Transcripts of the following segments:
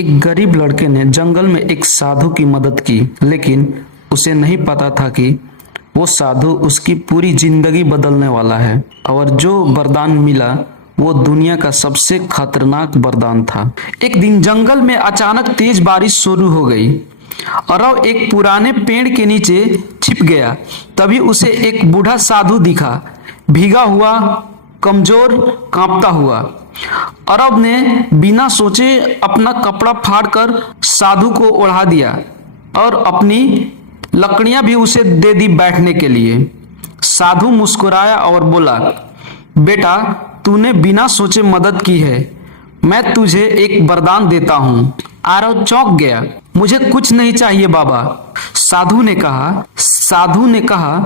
एक गरीब लड़के ने जंगल में एक साधु की मदद की, लेकिन उसे नहीं पता था कि वो साधु उसकी पूरी जिंदगी बदलने वाला है और जो वरदान मिला वो दुनिया का सबसे खतरनाक वरदान था। एक दिन जंगल में अचानक तेज बारिश शुरू हो गई और वह एक पुराने पेड़ के नीचे छिप गया। तभी उसे एक बूढ़ा साधु दिखा, भीगा हुआ, कमजोर, कांपता हुआ। अरब ने बिना सोचे अपना कपड़ा फाड़कर साधु को ओढ़ा दिया और अपनी लकड़ियां भी उसे दे दी बैठने के लिए। साधु मुस्कुराया और बोला, बेटा, तूने बिना सोचे मदद की है, मैं तुझे एक वरदान देता हूँ। आरव चौंक गया। मुझे कुछ नहीं चाहिए बाबा, साधु ने कहा,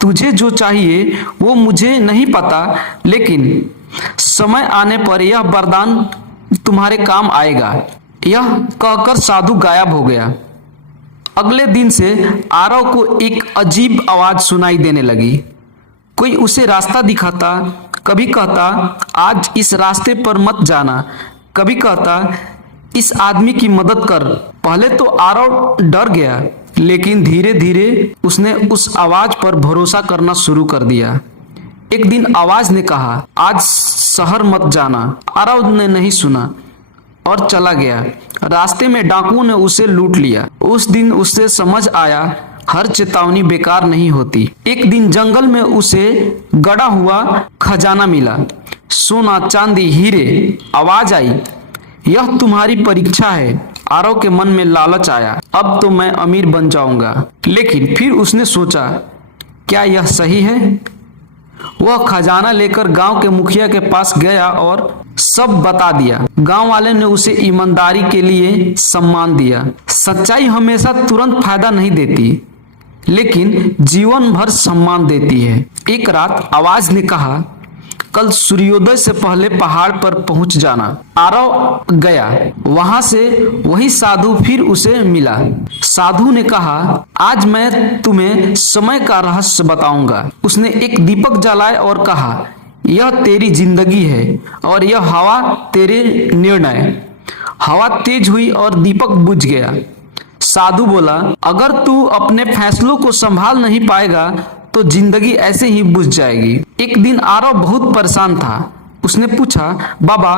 तुझे जो चाहिए वो मुझे नहीं पता, लेकिन समय आने पर यह वरदान तुम्हारे काम आएगा। यह कहकर साधु गायब हो गया। अगले दिन से आरव को एक अजीब आवाज सुनाई देने लगी। कोई उसे रास्ता दिखाता, कभी कहता आज इस रास्ते पर मत जाना, कभी कहता इस आदमी की मदद कर। पहले तो आरव डर गया, लेकिन धीरे धीरे उसने उस आवाज पर भरोसा करना शुरू कर दिया। एक दिन आवाज ने कहा, आज शहर मत जाना। आरव ने नहीं सुना और चला गया। रास्ते में डाकुओं ने उसे लूट लिया। उस दिन उसे समझ आया, हर चेतावनी बेकार नहीं होती। एक दिन जंगल में उसे गड़ा हुआ खजाना मिला, सोना, चांदी, हीरे। आवाज आई, यह तुम्हारी परीक्षा है। आरव के मन में लालच आया, अब तो मैं अमीर बन जाऊंगा। लेकिन फिर उसने सोचा, क्या यह सही है? वह खजाना लेकर गांव के मुखिया के पास गया और सब बता दिया। गांव वाले ने उसे ईमानदारी के लिए सम्मान दिया। सच्चाई हमेशा तुरंत फायदा नहीं देती, लेकिन जीवन भर सम्मान देती है। एक रात आवाज ने कहा, कल सूर्योदय से पहले पहाड़ पर पहुंच जाना। आरव गया। वहां से वही साधु फिर उसे मिला। साधु ने कहा, आज मैं तुम्हें समय का रहस्य बताऊंगा। उसने एक दीपक जलाया और कहा, यह तेरी जिंदगी है और यह हवा तेरे निर्णय। हवा तेज हुई और दीपक बुझ गया। साधु बोला, अगर तू अपने फैसलों को संभाल नहीं पाएगा तो जिंदगी ऐसे ही बुझ जाएगी। एक दिन आरव बहुत परेशान था। उसने पूछा, बाबा,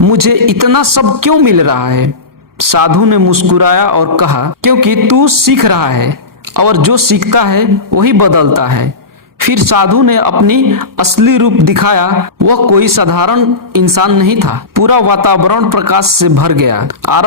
मुझे इतना सब क्यों मिल रहा है? साधु ने मुस्कुराया और कहा, क्योंकि तू सीख रहा है और जो सीखता है वही बदलता है। फिर साधु ने अपनी असली रूप दिखाया। वह कोई साधारण इंसान नहीं था। पूरा वातावरण प्रकाश से भर गया। आरव